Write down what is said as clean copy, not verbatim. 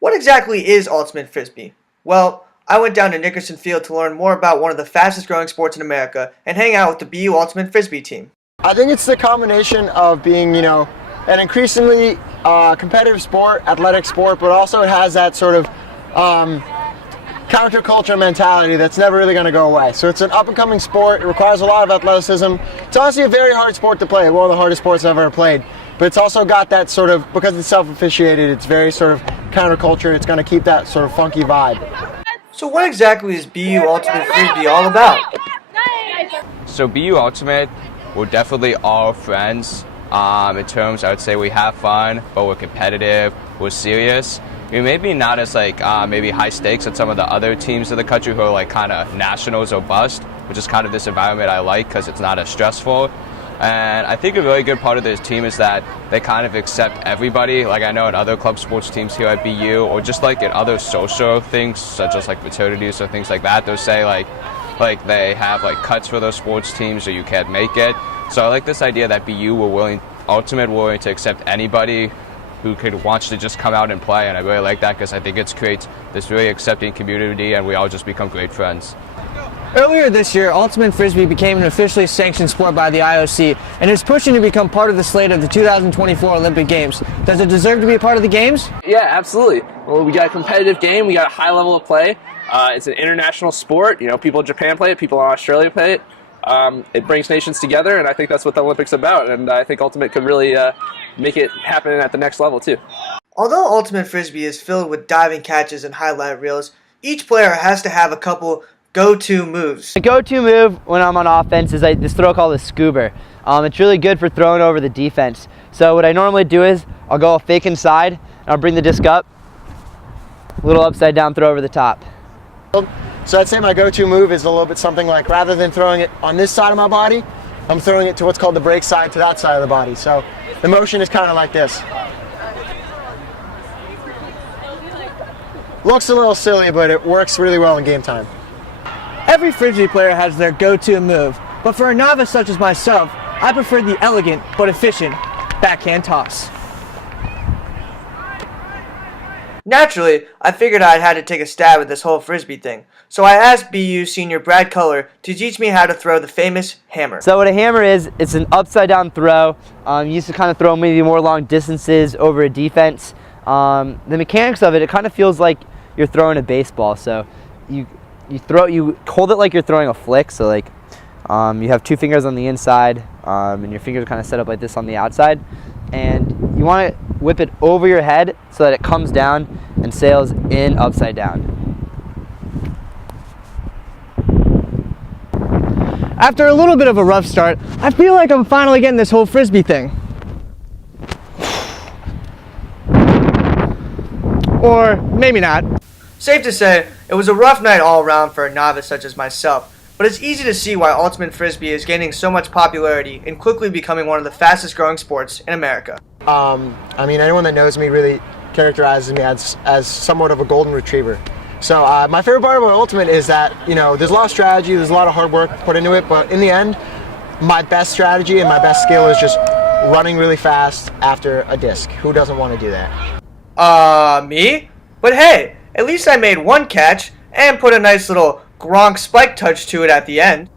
What exactly is ultimate frisbee? Well, I went down to Nickerson Field to learn more about one of the fastest growing sports in America and hang out with the BU Ultimate Frisbee team. I think it's the combination of being, an increasingly competitive sport, athletic sport, but also it has that sort of counterculture mentality that's never really going to go away. So it's an up-and-coming sport. It requires a lot of athleticism. It's honestly a very hard sport to play, one of the hardest sports I've ever played. But it's also got that sort of, because it's self-officiated, it's very sort of counterculture. It's going to keep that sort of funky vibe. So what exactly is BU Ultimate Frisbee all about? So BU Ultimate, we're definitely all friends. In terms, I would say we have fun, but we're competitive, we're serious. We may be not as maybe high stakes as some of the other teams in the country who are like kind of nationals or bust, which is kind of this environment I like because it's not as stressful. And I think a really good part of this team is that they kind of accept everybody. Like I know in other club sports teams here at BU, or just like in other social things such as like fraternities or things like that, they'll say like they have like cuts for those sports teams or you can't make it. So I like this idea that BU were willing to accept anybody who wants to just come out and play, and I really like that because I think it creates this really accepting community and we all just become great friends. Earlier this year, Ultimate Frisbee became an officially sanctioned sport by the IOC and is pushing to become part of the slate of the 2024 Olympic Games. Does it deserve to be a part of the Games? Yeah, absolutely. Well, we got a competitive game, we got a high level of play. It's an international sport. People in Japan play it, people in Australia play it. It brings nations together, and I think that's what the Olympics is about, and I think Ultimate could really make it happen at the next level too. Although Ultimate Frisbee is filled with diving catches and highlight reels, each player has to have a couple go-to moves. The go-to move when I'm on offense is this throw called a scuba. It's really good for throwing over the defense. So what I normally do is I'll go a fake inside, and I'll bring the disc up, a little upside down throw over the top. So I'd say my go-to move is a little bit something like, rather than throwing it on this side of my body, I'm throwing it to what's called the break side, to that side of the body. So the motion is kind of like this. Looks a little silly, but it works really well in game time. Every Frisbee player has their go-to move, but for a novice such as myself, I prefer the elegant but efficient backhand toss. Naturally, I figured I had to take a stab at this whole Frisbee thing, so I asked BU senior Brad Culler to teach me how to throw the famous hammer. So what a hammer is, it's an upside down throw. You used to kind of throw maybe more long distances over a defense. The mechanics of it, it kind of feels like you're throwing a baseball. So you hold it like you're throwing a flick. So like you have two fingers on the inside, and your fingers are kind of set up like this on the outside, and you want to whip it over your head so that it comes down and sails in upside down. After a little bit of a rough start, I feel like I'm finally getting this whole Frisbee thing. Or maybe not. Safe to say, it was a rough night all around for a novice such as myself, but it's easy to see why Ultimate Frisbee is gaining so much popularity and quickly becoming one of the fastest growing sports in America. Anyone that knows me really characterizes me as somewhat of a golden retriever. So my favorite part about Ultimate is that, there's a lot of strategy, there's a lot of hard work put into it, but in the end, my best strategy and my best skill is just running really fast after a disc. Who doesn't want to do that? Me? But hey, at least I made one catch and put a nice little Gronk spike touch to it at the end.